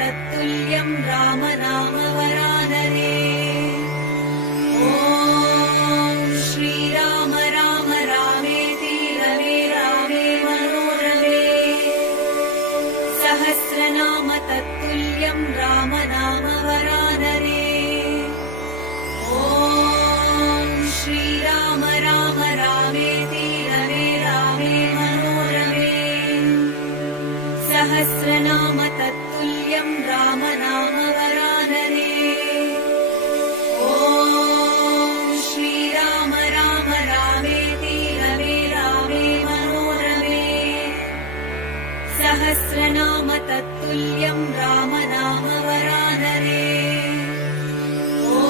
तत्तुल्यं राम नाम वरानने। ॐ श्रीराम राम रामेति रमे रामे मनोरमे। सहस्रनाम तत्तुल्यं राम नाम वरानने। ॐ श्रीराम राम रामेति रमे रामे मनोरमे। सहस्रनाम तत्तुल्यं राम नाम वरानने। ॐ श्रीराम राम रामेति रमे रामे मनोरमे। सहस्रनाम तत्तुल्यं राम नाम वरानने। ॐ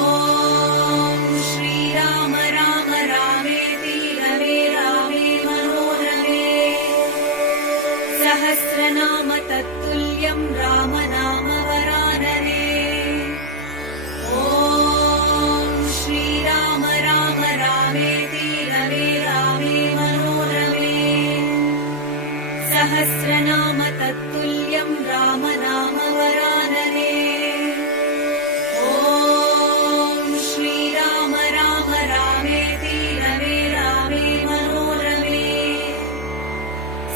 श्रीराम राम रामेति रमे रामे मनोरमे। सहस्रनाम तत्तुल्यं राम नाम वरानने। ॐ श्रीराम राम रामेति रमे रामे मनोरमे। सहस्रनाम तत्तुल्यं राम नाम वरानने। ॐ श्रीराम राम रामेति रमे रामे मनोरमे।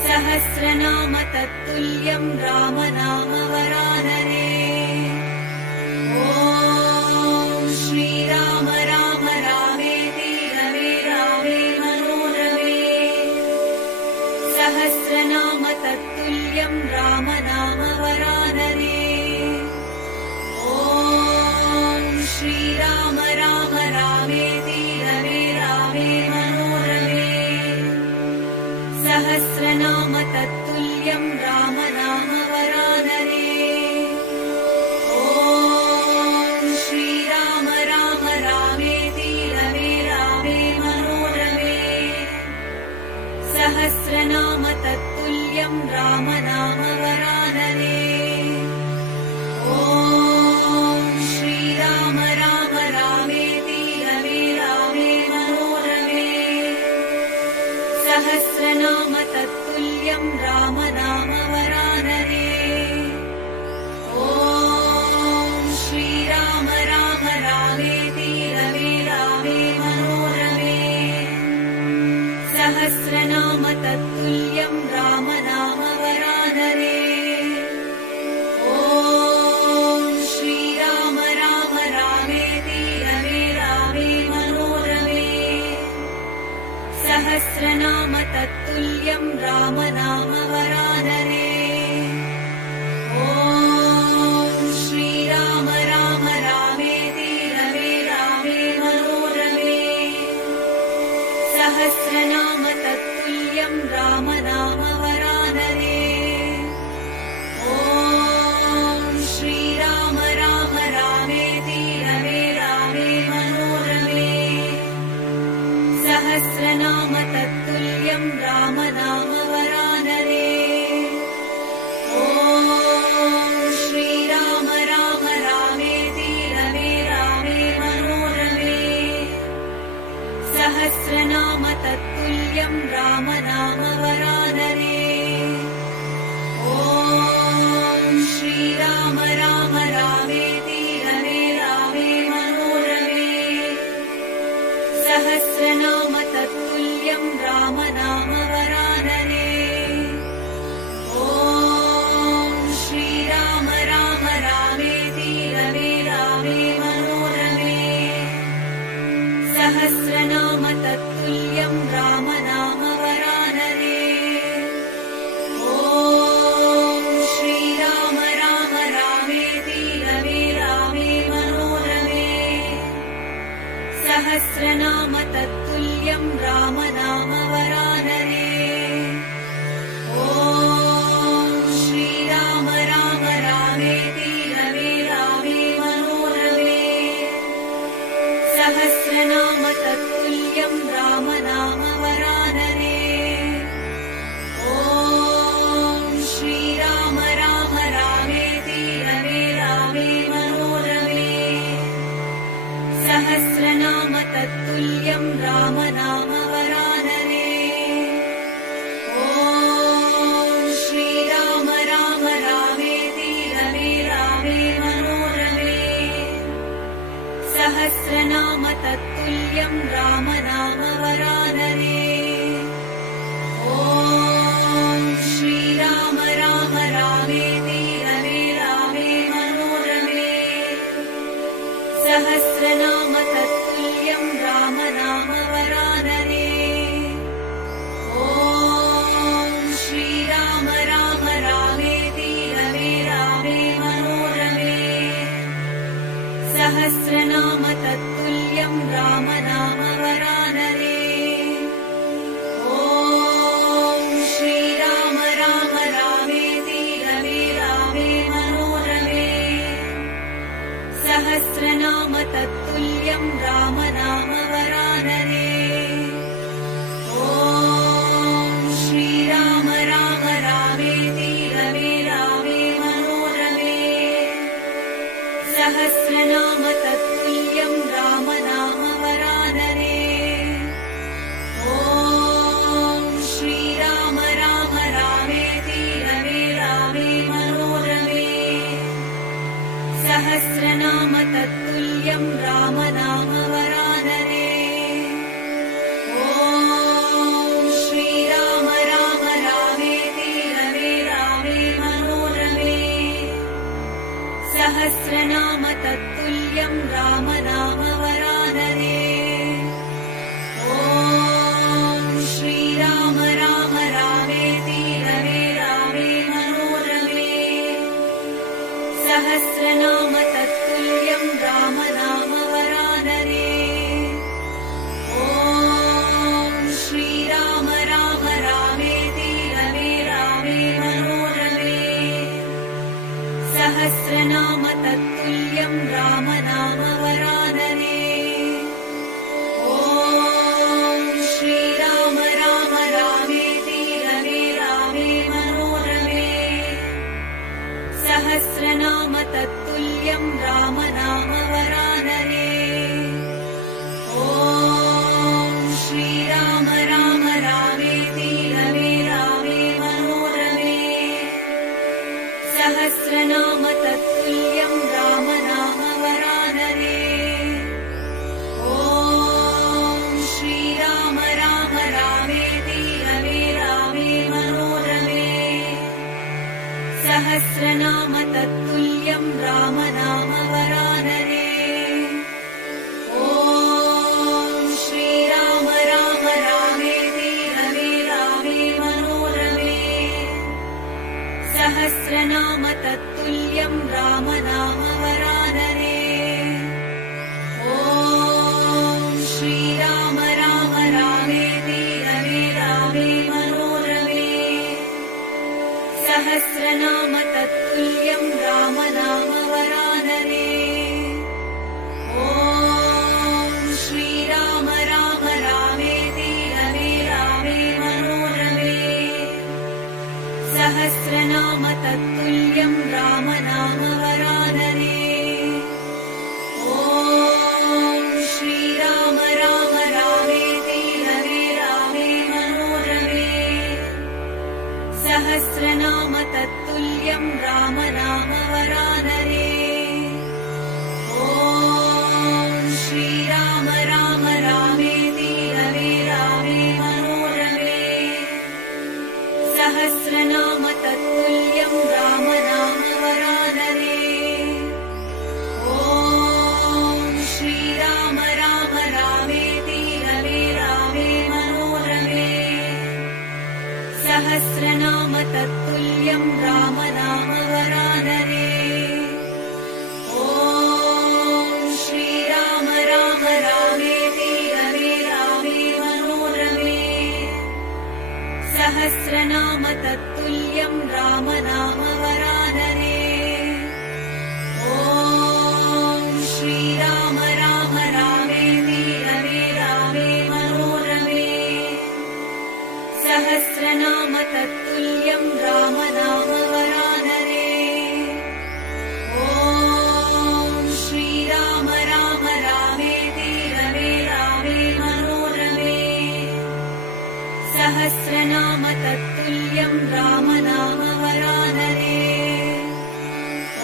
सहस्रनाम तत्तुल्यं राम नाम वरानने। ॐ श्रीराम राम रामेति रमे रामे मनोरमे। सहस्रनाम तत्तुल्यं राम नाम वरानने। ॐ श्रीराम राम रामेति रमे रामे मनोरमे। सहस्रनाम तत्तुल्यं राम नाम वरानने। ॐ श्रीराम राम रामेति रमे रामे मनोरमे। सहस्रनाम तत्तुल्यं राम नाम वरानने। ॐ श्रीराम राम रामेति रमे रामे मनोरमे। सहस्रनाम तत्तुल्यं राम नाम वरानने। ॐ श्रीराम राम रामेति रमे रामे मनोरमे। सहस्रनाम तत्तुल्यं राम नाम वरानने। ॐ श्रीराम राम रामेति रमे रामे मनोरमे। सहस्रनाम तत्तुल्यं राम नाम वरानने। ॐ श्रीराम राम रामेति रमे रामे मनोरमे। सहस्रनाम तत्तुल्यं राम नाम वरानने। ॐ श्रीराम राम रामेति रमे रामे मनोरमे। सहस्रनाम तत्तुल्यं राम नाम वरानने। ॐ श्रीराम राम रामेति रमे रामे मनोरमे। सहस्रनाम तत्तुल्यं राम नाम वरानने। तत्तुल्यं राम नाम वरानने। ॐ श्रीराम राम रामेति रमे रामे मनोरमे। सहस्रनाम तत्तुल्यं राम नाम वरानने। ॐ श्रीराम राम रामेति रमे रामे मनोरमे। सहस्रनाम तत्तुल्यं राम नाम वरानने। ॐ श्रीराम राम रामेति रमे रामे मनोरमे। सहस्रनाम तत्तुल्यं राम नाम वरानने। ॐ श्रीराम राम रामेति रमे रामे मनोरमे। सहस्रनाम तत्तुल्यं राम नाम वरानने। ॐ श्रीराम राम रामेति रमे रामे मनोरमे। सहस्रनाम तत्तुल्यं राम नाम वरानने। ॐ श्रीराम राम रामेति रमे रामे मनोरमे। सहस्रनाम तत्तुल्यं राम नाम वरानने। ॐ श्रीराम राम रामेति रमे रामे मनोरमे। सहस्रनाम तत्तुल्यं राम नाम वरानने। ॐ श्रीराम राम रामेति रमे रामे मनोरमे। सहस्रनाम तत्तुल्यं राम नाम वरानने। ॐ श्रीराम राम रामेति रमे रामे मनोरमे। सहस्रनाम तत्तुल्यं राम नाम वरानने। ॐ श्रीराम राम रामेति रमे रामे मनोरमे। सहस्रनाम तत्तुल्यं राम नाम वरानने। ॐ श्रीराम राम रामेति रमे रामे मनोरमे। सहस्रनाम तत्तुल्यं राम नाम वरानने। ॐ श्रीराम राम रामेति रमे रामे मनोरमे। सहस्रनाम तत्तुल्यं राम नाम वरानने। ॐ श्रीराम राम रामेति रमे रामे मनोरमे। सहस्रनाम तत्तुल्यं राम नाम वरानने। ॐ श्रीराम राम रामेति रमे रामे मनोरमे। सहस्रनाम तत्तुल्यं राम नाम वरानने। ॐ श्रीराम राम रामेति रमे रामे मनोरमे। सहस्रनाम तत्तुल्यं राम नाम वरानने।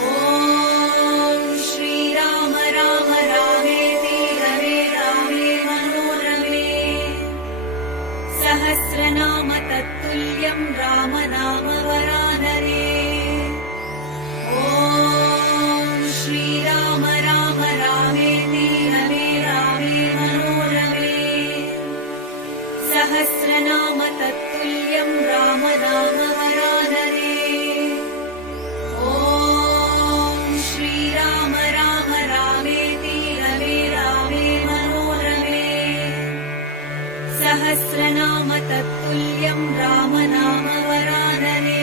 ॐ श्रीराम राम रामेति रमे रामे मनोरमे। सहस्रनाम तत्तुल्यं राम नाम वरानने। ॐ श्रीराम राम रामेति रमे रामे मनोरमे। सहस्रनाम तत्तुल्यं राम नाम वरानने। ॐ श्रीराम राम रामेति रमे रामे मनोरमे। सहस्रनाम तत्तुल्यं राम नाम वरानने।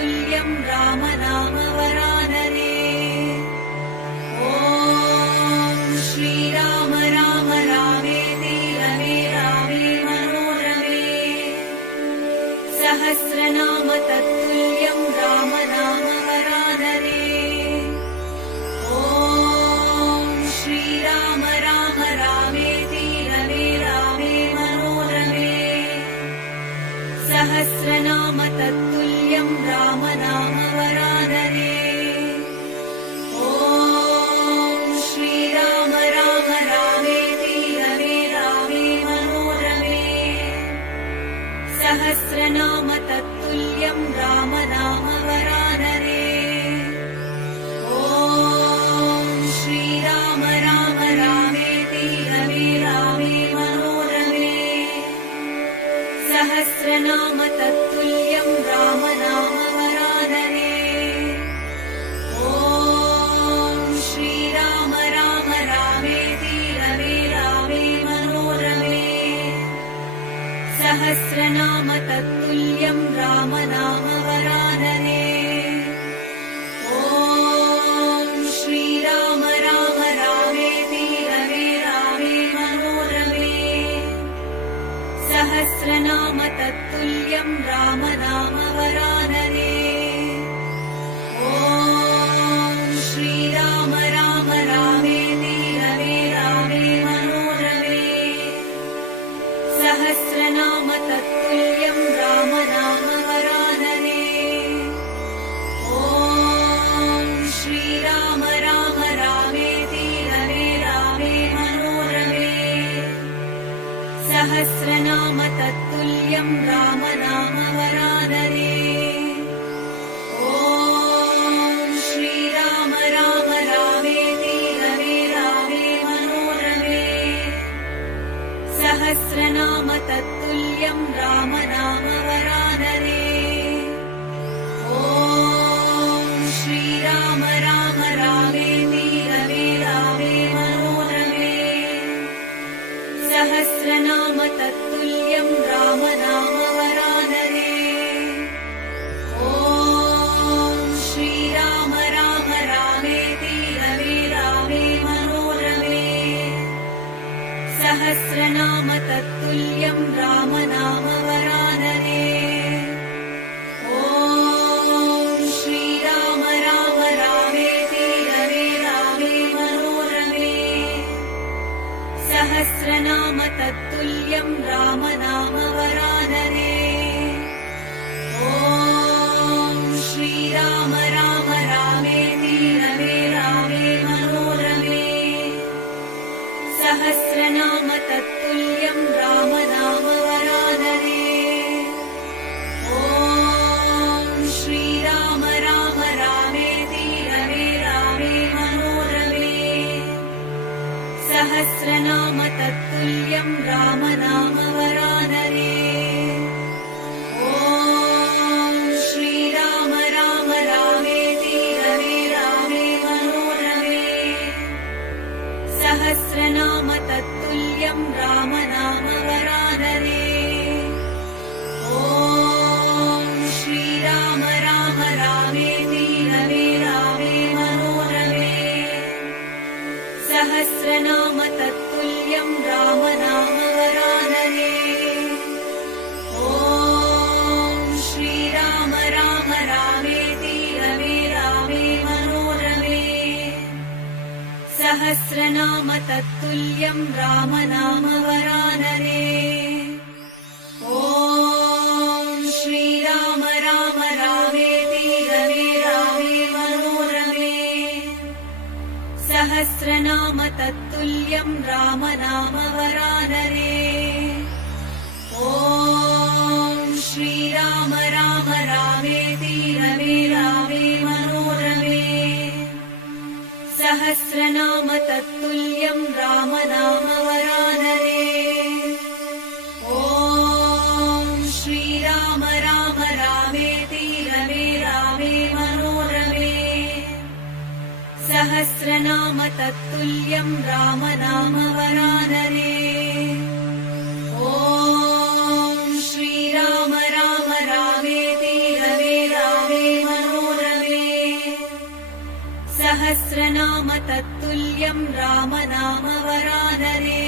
तत्तुल्यं राम नाम वरानने। ॐ श्रीराम राम रामेति रमे रामे मनोरमे। सहस्रनाम तत्तुल्यं राम नाम वरानने। ॐ श्रीराम राम रामेति रमे रामे मनोरमे। सहस्रनाम तत्तुल्यं राम नाम वरानने। ॐ श्रीराम राम रामेति रमे रामे मनोरमे। सहस्रनाम तत्तुल्यं राम नाम वरानने। ॐ श्रीराम राम रामेति रमे रामे मनोरमे। सहस्रनाम तत्तुल्यं राम नाम वरानने। ॐ श्रीराम राम रामेति रमे रामे मनोरमे। सहस्रनाम तत्तुल्यं राम नाम वरानने। ॐ श्रीराम राम रामेति रमे रामे मनोरमे। सहस्रनाम तत्तुल्यं राम नाम वरानने। ॐ श्रीराम राम रामेति रमे रामे मनोरमे। सहस्रनाम तत्तुल्यं राम नाम वरानने। ॐ श्रीराम राम रामेति रमे रामे मनोरमे। सहस्रनाम तत्तुल्यं राम नाम वरानने। ॐ श्रीराम राम रामेति रमे रामे मनोरमे। सहस्रनाम तत्तुल्यं राम नाम वरानने। ॐ श्रीराम राम रामेति रमे रामे मनोरमे। सहस्रनाम तत्तुल्यं राम नाम वरानने। ॐ श्रीराम राम रामेति रमे रामे मनोरमे। सहस्रनाम तत्तुल्यं राम नाम वरानने। ॐ श्रीराम राम रामेति रमे रामे मनोरमे। सहस्रनाम तत्तुल्यं राम नाम वरानने। ॐ श्रीराम राम रामेति रमे रामे मनोरमे। सहस्रनाम तत्तुल्यं राम नाम वरानने। ॐ श्रीराम राम रामेति रमे रामे मनोरमे। सहस्रनाम तत्तुल्यं राम नाम वरानने। ॐ श्रीराम राम रामेति रमे रामे मनोरमे। सहस्रनाम तत्तुल्यं राम नाम वरानने। ॐ श्रीराम राम रामेति रमे रामे मनोरमे। सहस्रनाम तत्तुल्यं राम नाम वरानने। ॐ श्रीराम राम रामेति रमे रामे मनोरमे। सहस्रनाम तत्तुल्यं राम नाम वरानने। ॐ श्रीराम राम रामेति रमे रामे मनोरमे। सहस्रनाम तत्तुल्यं राम नाम वरानने। ॐ श्रीराम राम रामेति रमे रामे मनोरमे। सहस्रनाम तत्तुल्यं राम नाम वरानने। ॐ श्रीराम राम रामेति रमे रामे मनोरमे। सहस्रनाम तत्तुल्यं राम नाम वरानने। ॐ श्रीराम राम रामेति रमे रामे तत्तुल्यं राम नाम वरानरे।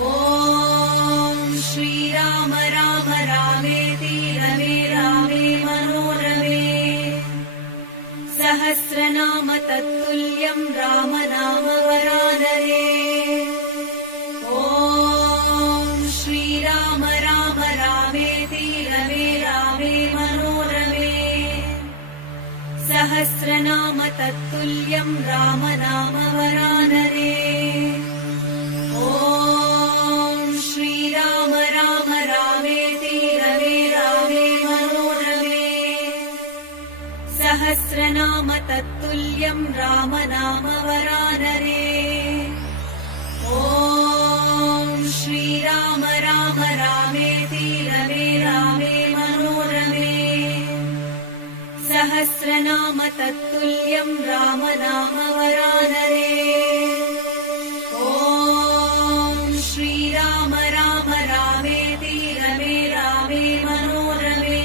ॐ श्रीराम राम रामेति रमे रामे मनोरमे। सहस्रनाम तत्तुल्यं राम नाम वरानरे। ॐ श्रीराम राम रामेति रमे रामे मनोरमे। सहस्रनाम तत्तुल्यं राम नाम वरानरे। ॐ श्रीराम राम रामेति रमे रामे मनोरमे। सहस्रनाम तत्तुल्यं राम नाम वरानरे। ॐ श्रीराम राम रामेति रमे रामे मनोरमे। सहस्रनाम तत्तुल्यं राम नाम वरानरे। ॐ श्रीराम राम रामेति रमे रामे मनोरमे।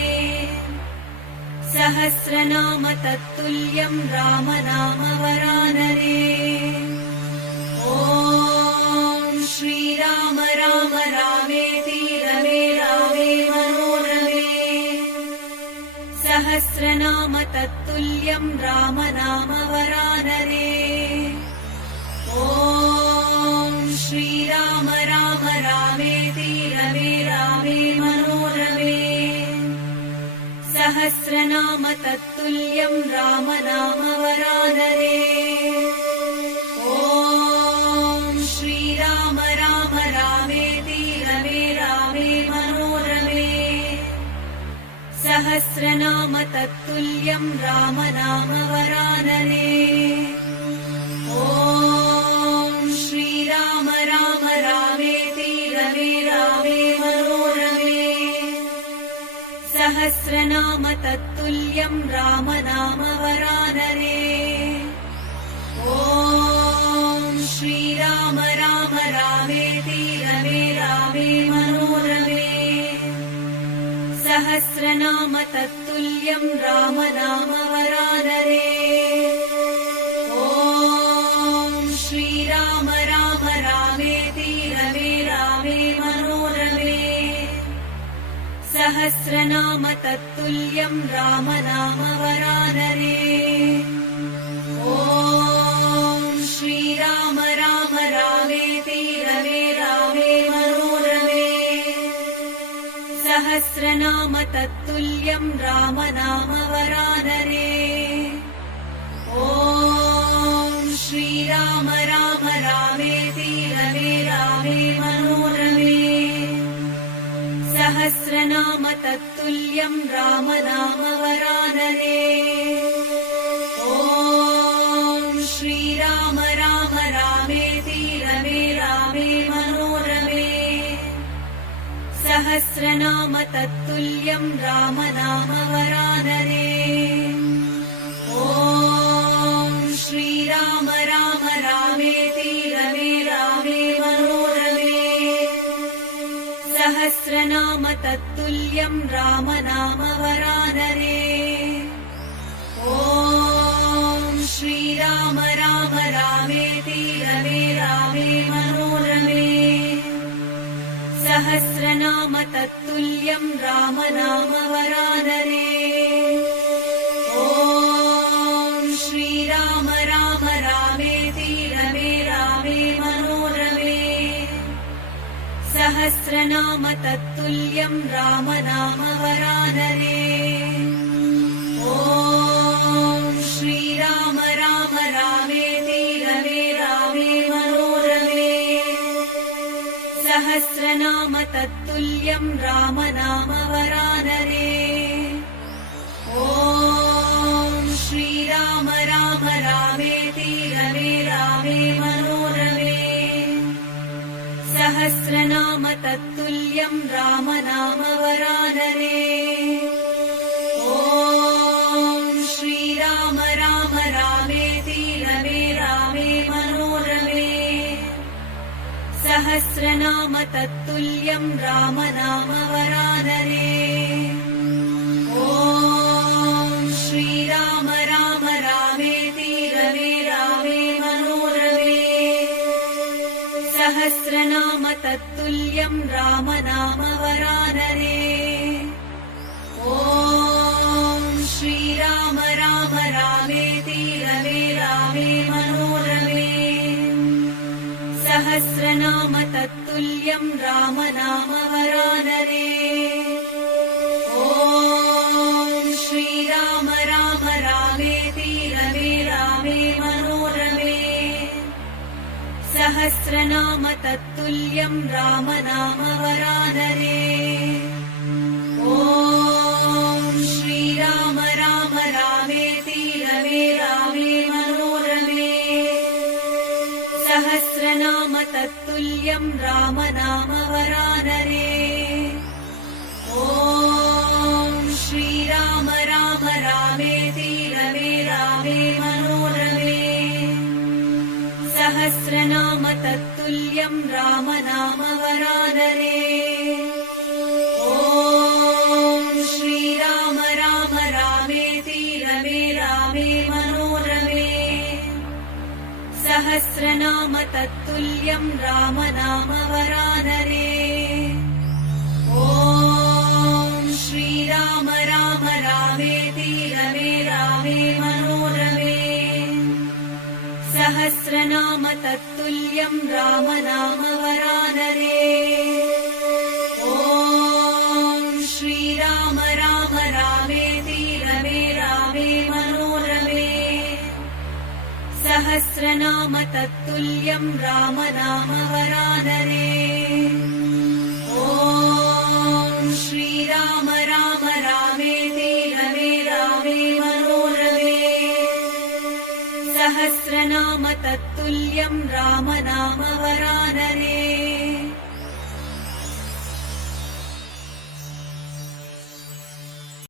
सहस्रनाम तत्तुल्यं राम नाम वरानरे। ॐ श्रीराम राम रामेति रमे रामे मनोरमे। सहस्रनाम तत्तुल्यं राम नाम वरानरे। ॐ श्रीराम राम रामेति रमे रामे मनोरमे। सहस्रनाम तत्तुल्यं राम नाम वरानरे। ॐ श्रीराम राम रामेति रमे रामे मनोरमे। सहस्रनाम तत्तुल्यं राम नाम वरानरे। ॐ श्रीराम राम रामेति रमे रामे मनोरमे। सहस्रनाम तत्तुल्यं राम नाम वरानरे। ॐ श्रीराम राम रामेति रमे रामे मनोरमे। सहस्रनाम तत्तुल्यं राम नाम वरानरे। ॐ श्रीराम राम रामेति रमे रामे मनोरमे। सहस्रनाम तत्तुल्यं राम नाम वरानरे। ॐ श्रीराम राम रामेति रमे रामे मनोरमे। सहस्रनाम तत्तुल्यं राम नाम वरानरे। ॐ श्रीराम राम रामेति रमे रामे मनोरमे। सहस्रनाम तत्तुल्यं राम नाम वरानरे। ॐ श्रीराम राम रामेति रमे रामे मनोरमे। सहस्रनाम तत्तुल्यं राम नाम वरानरे। ॐ श्रीराम राम रामेति रमे रामे मनोरमे। सहस्रनाम तत्तुल्यं राम नाम वरानरे। ॐ श्रीराम राम रामेति रमे रामे मनोरमे। सहस्रनाम तत्तुल्यं राम नाम वरानरे। ॐ श्रीराम राम रामेति रमे रामे मनोरमे। सहस्रनाम तत्तुल्यं राम नाम वरानरे। ॐ श्रीराम राम रामेति रमे रामे मनोरमे। सहस्रनाम तत्तुल्यं राम नाम वरानरे। ॐ श्रीराम राम रामेति रमे रामे मनोरमे। सहस्रनाम तत्तुल्यं राम नाम वरानरे। ॐ श्रीराम राम रामेति रमे रामे मनोरमे। सहस्रनाम तत्तुल्यं राम नाम वरानरे। ॐ श्रीराम राम रामेति रमे रामे सहस्रनाम तत्तुल्यं राम नाम वरानरे। ॐ श्रीराम राम रामेति रमे रामे मनोरमे। सहस्रनाम तत्तुल्यं राम नाम वरानरे। ॐ श्रीराम राम रामेति रमे रामे मनोरमे। सहस्रनाम तत्तुल्यं राम नाम वरानरे। ॐ श्रीराम राम रामेति रमे रामे मनोरमे। सहस्रनाम तत्तुल्यं राम नाम वरानरे। ॐ श्रीराम राम रामेति रमे रामे मनोरमे। सहस्रनाम तत्तुल्यं राम नाम वरानरे। ॐ श्रीराम राम रामेति रमे रामे मनोरमे। सहस्रनाम तत्तुल्यं राम नाम वरानरे। ॐ श्रीराम राम रामेति रमे रामे मनोरमे। सहस्रनाम तत्तुल्यं राम नाम वरानरे। ॐ श्रीराम राम रामेति रमे रामे मनोरमे। सहस्रनाम तत्तुल्यं राम नाम वरानरे। ॐ श्रीराम राम रामेति रमे रामे मनोरमे। सहस्रनाम तत्तुल्यं राम नाम वरानरे।